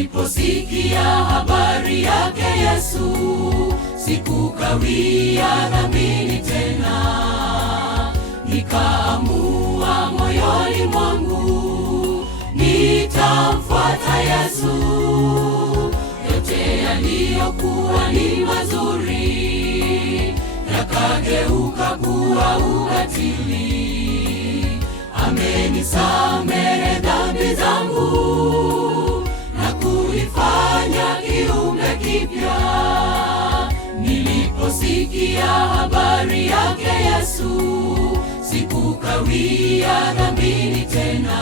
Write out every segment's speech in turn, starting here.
Niliposikia habari yake Yesu, sikukawia dhambini tena. Nikaamua moyoni mwangu, nitamfuata Yesu. Yote yaliyokuwa ni mazuri yakageuka kuwa ubatili. Amenisamehe dhambi zangu na kunifanya kiumbe kipya. Niliposikia habari yake Yesu, sikukawia dhambini tena.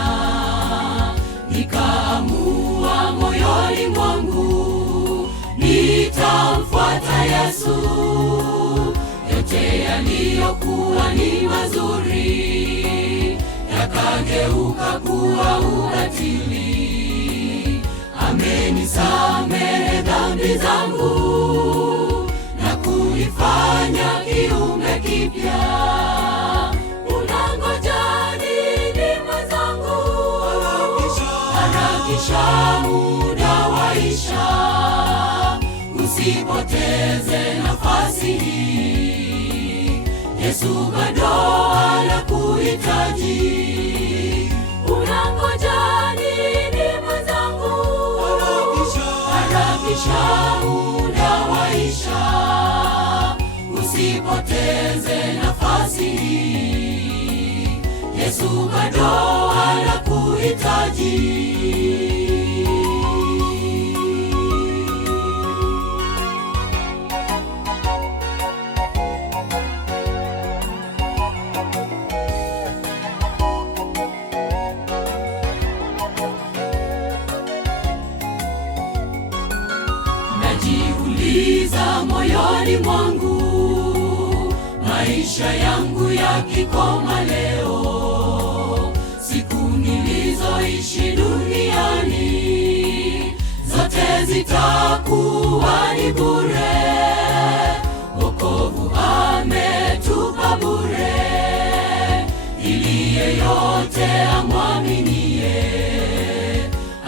Nikaamua moyoni mwangu, nitamfuata Yesu. Yote yaliyokuwa ni mazuri yakageuka kuwa ubatili. Amenisamehe dhambi zangu na kunifanya kiumbe kipya. Unangoja nini mwenzangu? Harakisha, muda waisha. Usipoteze nafasi hii, Yesu bado anakuhitaji. Unangoja nini mwenzangu? Harakisha, muda waisha. Usipoteze nafasi hii, Yesu bado anakuhitaji. Najiuliza moyoni mwangu, maisha yangu yakikoma leo, siku nilizoishi duniani zote zitakuwa ni bure. Wokovu ametupa bure, ili yeyote amwaminie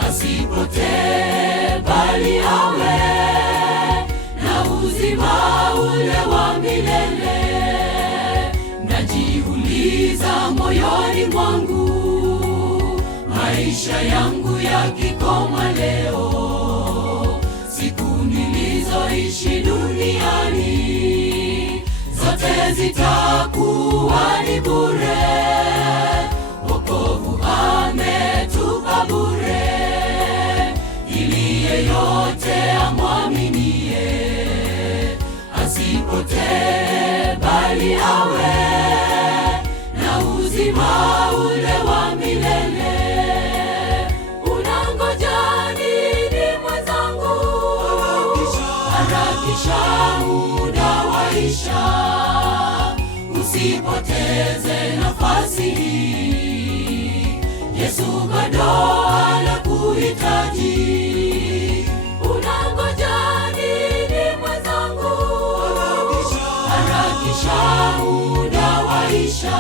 asipotee bali awe na uzima ule wa milele. Najiuliza moyoni mwangu, maisha yangu yakikoma leo, siku nilizoishi duniani zote zitakuwa ni bure. Wokovu ametupa bure, ili yeyote amwaminie asipotee bali awe na uzima ule wa milele. Unangoja nini mwenzangu? Harakisha, muda waisha. Usipoteze nafasi hii, Yesu bado anakuhitaji. Unangoja nini mwenzangu? Harakisha, muda waisha.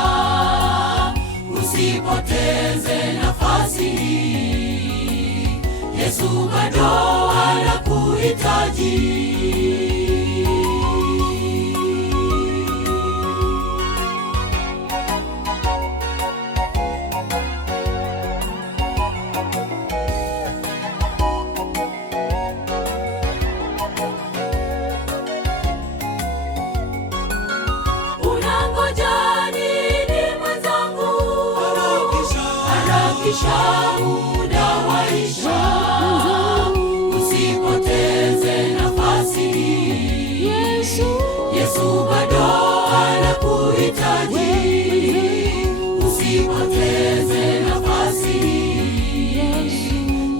Usipoteze nafasi hii, Yesu bado anakuhitaji. Harakisha, muda waisha. Usipoteze nafasi hii, Yesu bado anakuhitaji. Usipoteze nafasi hii,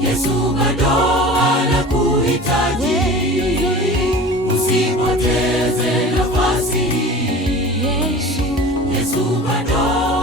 Yesu bado anakuhitaji. Usipoteze nafasi hii, Yesu bado